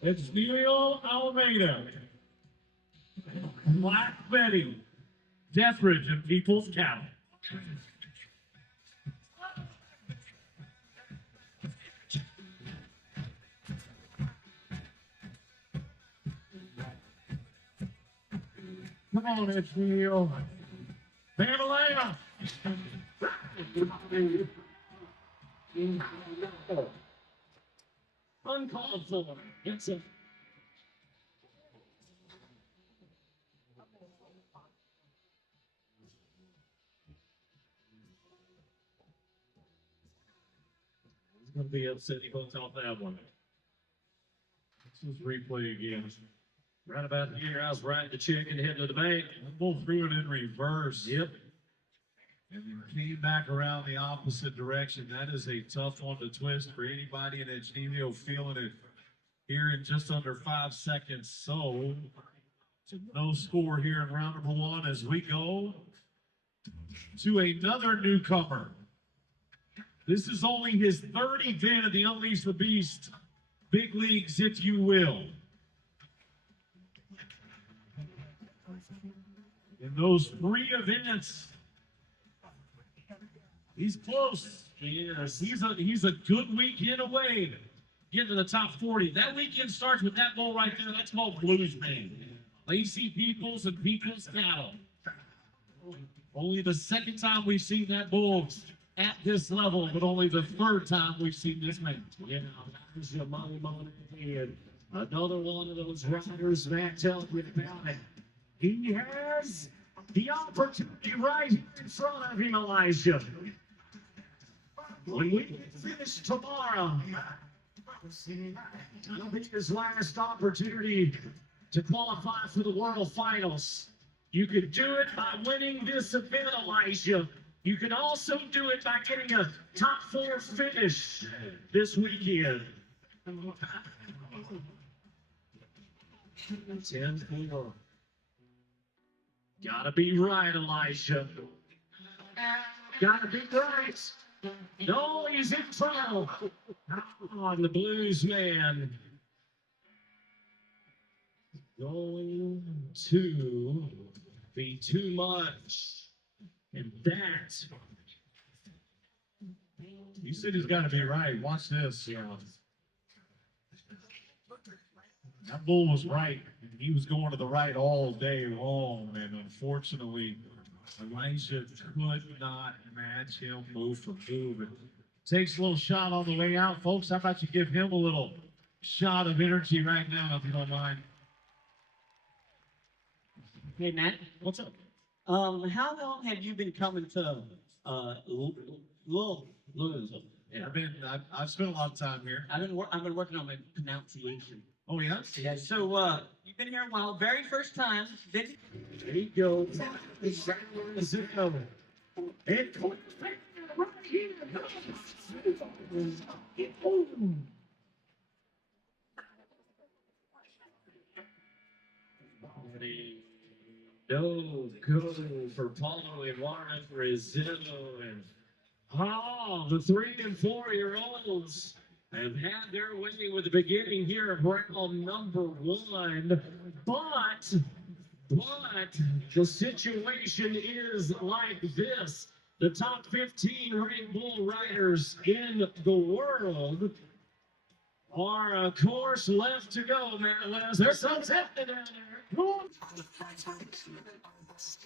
It's Neil Almeida. Black Betty. Deathridge and People's Cow. Come on, it's Neil. Pamela. Uncalled for. It's a He's going to be upset he puts off that one. Let's replay again. Right about here, I was riding the chicken heading to the bank. Both threw it in reverse. Yep. And then came back around the opposite direction. That is a tough one to twist for anybody in Edgemeo feeling it here in just under 5 seconds. So, no score here in round number 1 as we go to another newcomer. This is only his 3rd event of the Unleash the Beast big leagues, if you will. In those 3 events, He's close. Yes. He's a good weekend away. Get to the top 40. That weekend starts with that bull right there. That's called Blues Man. Lacy Peoples and Peoples Cattle. Only the second time we've seen that bull at this level, but only the third time we've seen this man. Yeah, there's your money, and another one of those riders that tells you about it. He has the opportunity right here in front of him, Elijah. When we finish tomorrow, it'll be his last opportunity to qualify for the World Finals. You can do it by winning this event, Elijah. You can also do it by getting a top 4 finish this weekend. 10-4. Gotta be right, Elijah. Gotta be right. No, he's in trouble. On the Blues Man. Going to be too much. And that. You said he's got to be right. Watch this. That bull was right. He was going to the right all day long, and unfortunately, Elijah could not match him move for move. And takes a little shot on the way out, folks. How about you give him a little shot of energy right now, if you don't mind? Hey, Matt. What's up? How long have you been coming to Louisville? Yeah, I've spent a lot of time here. I've been working on my pronunciation. Oh yeah. Yeah. So you've been here a while. Very first time. There you go. Is it over? And right here. No go for Paulo and Warren Rizzo and the 3 and 4-year-olds have had their way with the beginning here of round number 1, but the situation is like this. The top 15 ranked bull riders in the world are, of course, left to go. There's something happening down there.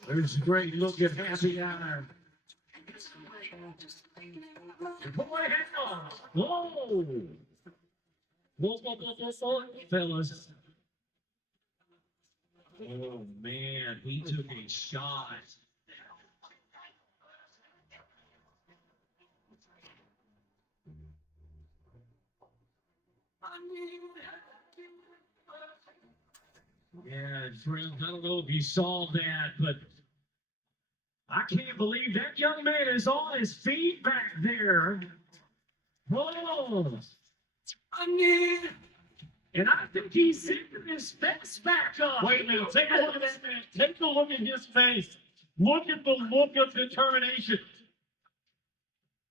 There's a great look at Happy Hour. Boy, whoa! Whoa, fellas. Oh, man, he took a shot. Yeah, friends, I don't know if you saw that, but I can't believe that young man is on his feet back there. Whoa! And I think he's sitting his best back up. Wait a minute. Take a look at that man. Take a look at his face. Look at the look of determination.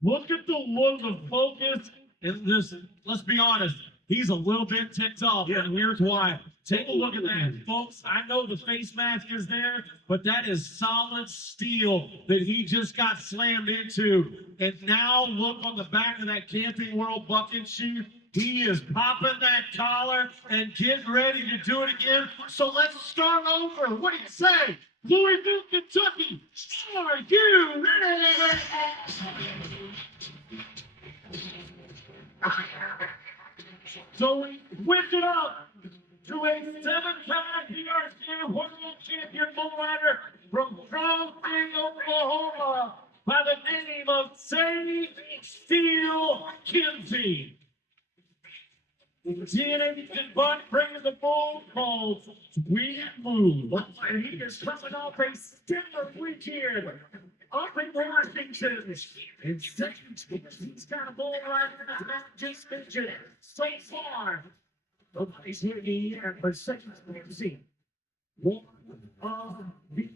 Look at the look of focus. And listen, let's be honest. He's a little bit ticked off, and here's why. Take a look at that, folks. I know the face mask is there, but that is solid steel that he just got slammed into. And now look on the back of that Camping World bucket shoe. He is popping that collar and getting ready to do it again. So let's start over. What do you say? Louisville, Kentucky, are you ready? So we whipped it up to a 7-time PBR World Champion bull rider from Crosby, Oklahoma, by the name of Sadie Steele Kinsey. DNA and Buck bringing the bull called We Move. And he is coming off a stellar weekend up in Washington. In second place, he's got a bull rider that's not just mentioned so far. Nobody's here yet, but second place, one of the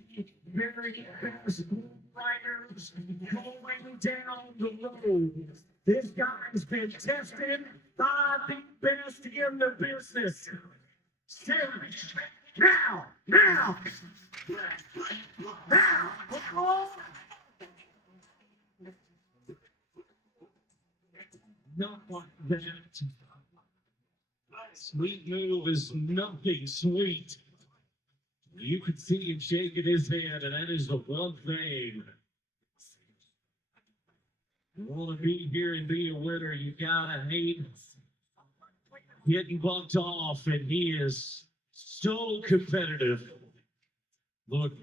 very best bull riders going down the road. This guy's been tested by the best in the business. Now! not like that. Sweet move is nothing sweet. You can see him shaking his head, and that is the one thing. You want to be here and be a winner, you gotta hate getting bumped off, and he is so competitive. Look,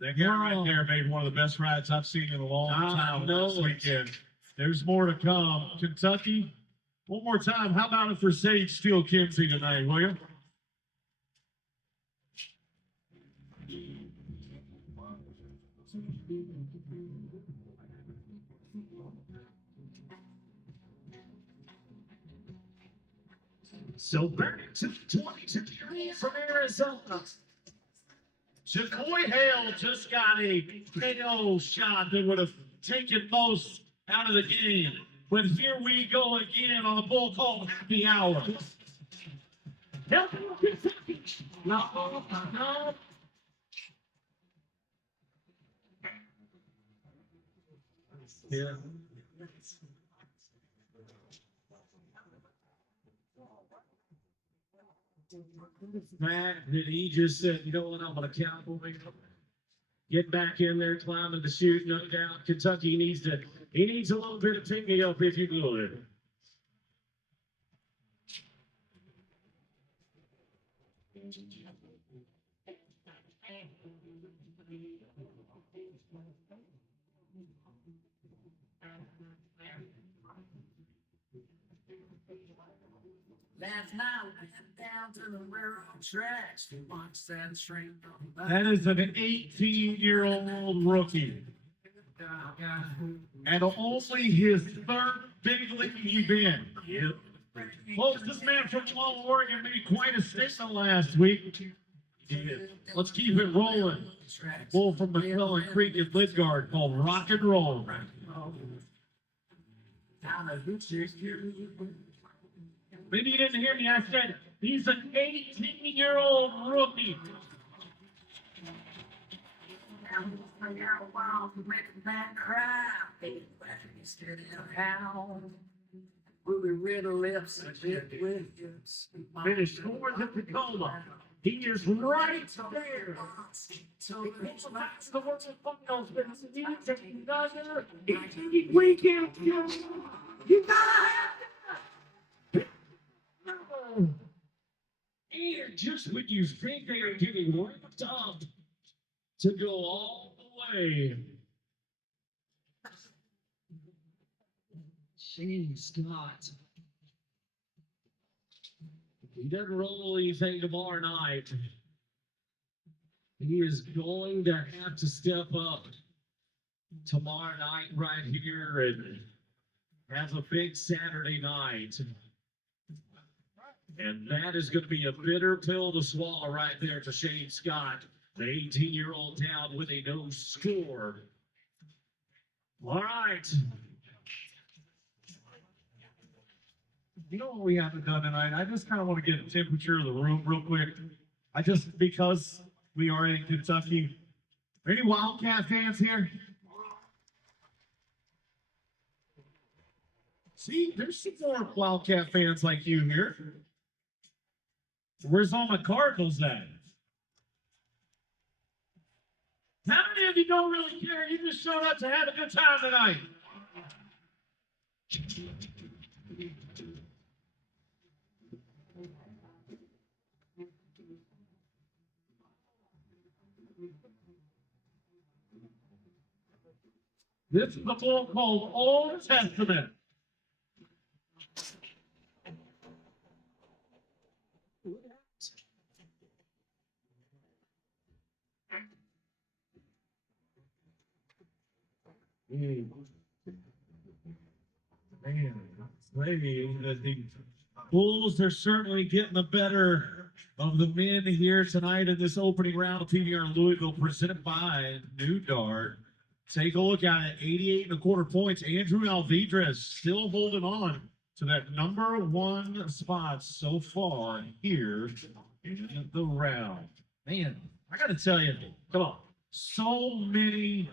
that guy right there made one of the best rides I've seen in a long time this weekend. There's more to come. Kentucky, one more time. How about it for Sage Steele Kinsey tonight, will you? So back to the 22 from Arizona. Jacoy Hale just got a KO shot that would have taken most out of the game. But here we go again on the bull called Happy Hour. Help him, Kentucky. No, no. Yeah. The fact that he just said, you know what, I'm going to cowboy up. Get back in there, climbing the chute, no doubt. Kentucky needs a little bit of pick me up if you could. Last night I went down to the railroad tracks to watch that train go by. That is an 18-year-old rookie. And only his third big league event. Yep. Folks, this man from Long Oregon made quite a statement last week. Let's keep it rolling. Bull from McClellan Creek in Lidgard called Rock and Roll. Maybe you didn't hear me. I said he's an 18-year-old rookie. Ruby red lips and big lips. Finished fourth at Tacoma. He is right there. The World Finals, but it's another easy weekend. You gotta have that. And just when you think they are getting ramped up to go all the way. Shane Scott. He doesn't roll anything tomorrow night. He is going to have to step up tomorrow night right here and have a big Saturday night. And that is going to be a bitter pill to swallow right there to Shane Scott, the 18-year-old down with a no score. All right. You know what we haven't done tonight? I just kind of want to get a temperature of the room real quick. Because we are in Kentucky. Are any Wildcat fans here? See, there's some more Wildcat fans like you here. Where's all my Cardinals at? How many of you don't really care? You just showed up to have a good time tonight. This is the bull called Old Testament. Man, the Bulls are certainly getting the better of the men here tonight in this opening round of PBR Louisville, presented by New Dart. Take a look at it, 88.25 points. Andrew Alvidrez still holding on to that number one spot so far here in the round. Man, I got to tell you, come on, so many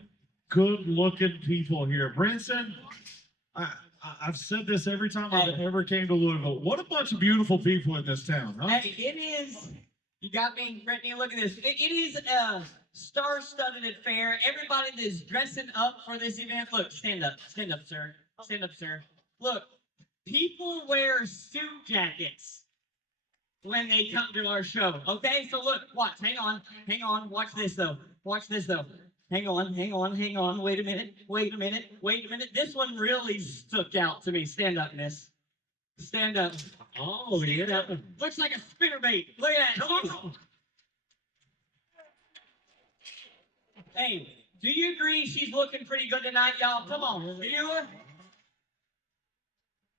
good-looking people here. Brinson, I've said this every time I've ever came to Louisville. What a bunch of beautiful people in this town, huh? Hey, it is. You got me, Brittany. Look at this. It is a star-studded affair. Everybody that is dressing up for this event. Look, stand up, sir. Stand up, sir. Look, people wear suit jackets when they come to our show. Okay, so look, watch. Hang on. Watch this though. Hang on. Wait a minute. This one really stuck out to me. Stand up, miss. Stand up. Oh, yeah. Looks like a spinnerbait. Look at that. Hey, do you agree she's looking pretty good tonight, y'all? Come on. You?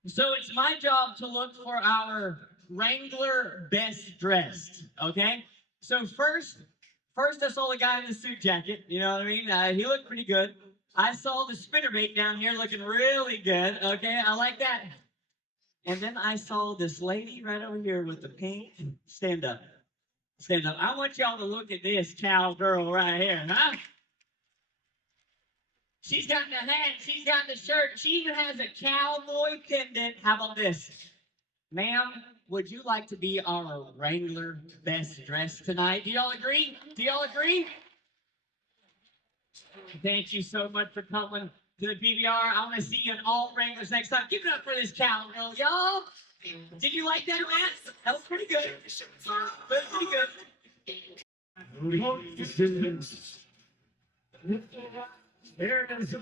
So it's my job to look for our Wrangler best dressed, okay? So first I saw the guy in the suit jacket, you know what I mean? He looked pretty good. I saw the spinnerbait down here looking really good, okay? I like that. And then I saw this lady right over here with the pink. Stand up. I want y'all to look at this cowgirl right here, huh? She's got the hat, she's got the shirt, she even has a cowboy pendant. How about this? Ma'am, would you like to be our Wrangler best dressed tonight? Do y'all agree? Thank you so much for coming to the PBR. I want to see you in all Wranglers next time. Give it up for this cowgirl, y'all. Did you like that, man? That was pretty good. Here it is.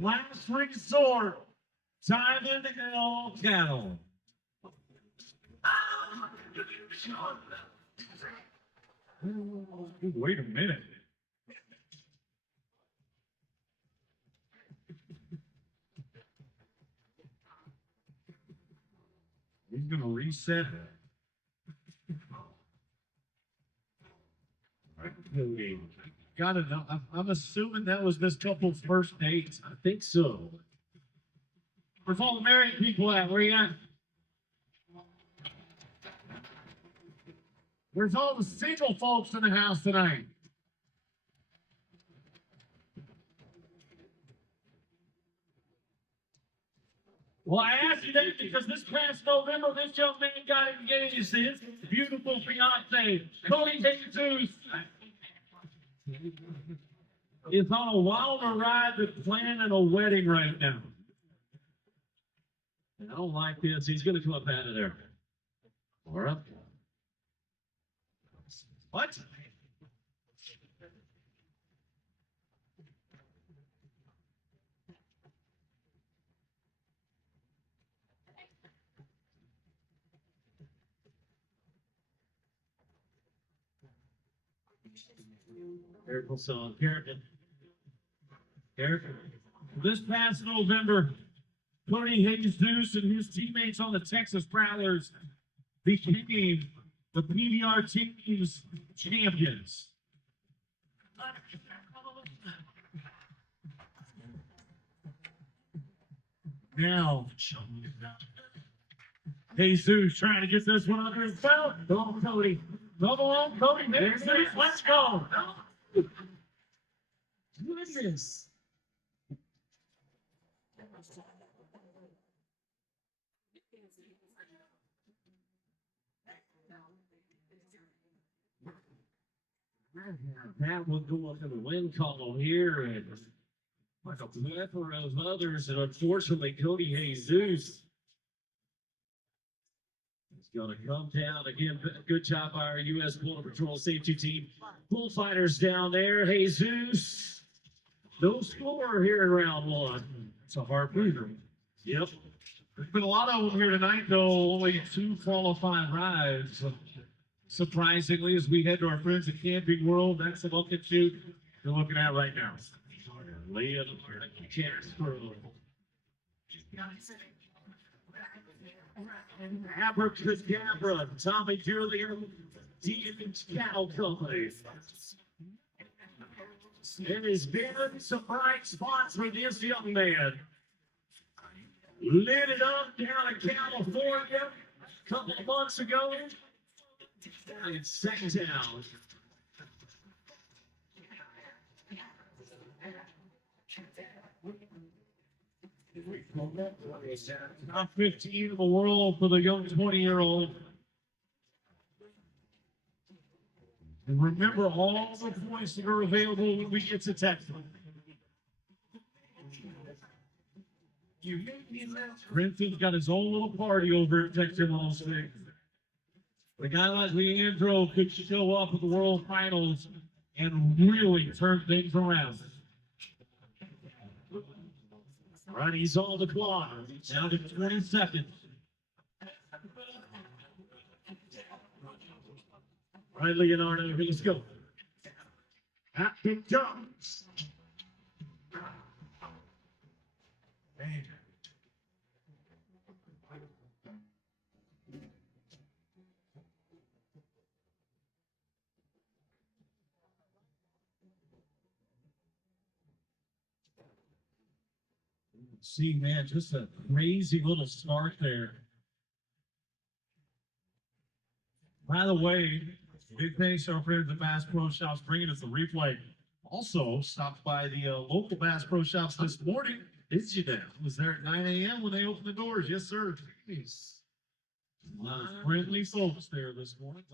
Last resort. Diamond Hill Cattle. Wait a minute. He's gonna reset it. Okay. Got it. I'm assuming that was this couple's first date. I think so. Where's all the married people at? Where you at? Where's all the single folks in the house tonight? Well, I asked you that because this past November, this young man got engaged to his beautiful fiance, Cody Jesus. Is on a wilder ride than planning a wedding right now. And I don't like this. He's going to come up out of there. All right. What? Careful song. Careful. This past November, Cody Jesus and his teammates on the Texas Prowlers became the PBR team's champions. Now, Jesus trying to get this one under his belt. Come on, Cody. Come on, Cody. Jesus, let's go. Goodness. That will go up in the win column here, and like a plethora of others, and unfortunately, Cody Jesus is going to come down again. Good job by our U.S. Border Patrol Safety Team. Bullfighters down there. Jesus, no score here in round one. It's a hard breather. Yep. There's been a lot of them here tonight, though. Only 2 qualified rides. Surprisingly, as we head to our friends at Camping World, that's the look and shoot we're looking at right now. Leah, Casper. Abracadabra, Tommy Julian, Demon's Cattle Company. It has been some bright spots for this young man. Lit it up down in California a couple of months ago. In second down. Top 15 in the world for the young 20-year-old. And remember all the points that are available when we get to Texas. Renton's got his own little party over at Texas Long State. A guy like Leandro could show up at the World Finals and really turn things around. All right, he's on the clock. Down to 20 seconds. All right, Leonardo, here, let's go. At the jumps. Man. See, man, just a crazy little start there. By the way, big thanks to our friends at Bass Pro Shops bringing us the replay. Also, stopped by the local Bass Pro Shops this morning. Did you now? Was there at 9 a.m. when they opened the doors? Yes, sir. Jeez. A lot of friendly folks there this morning.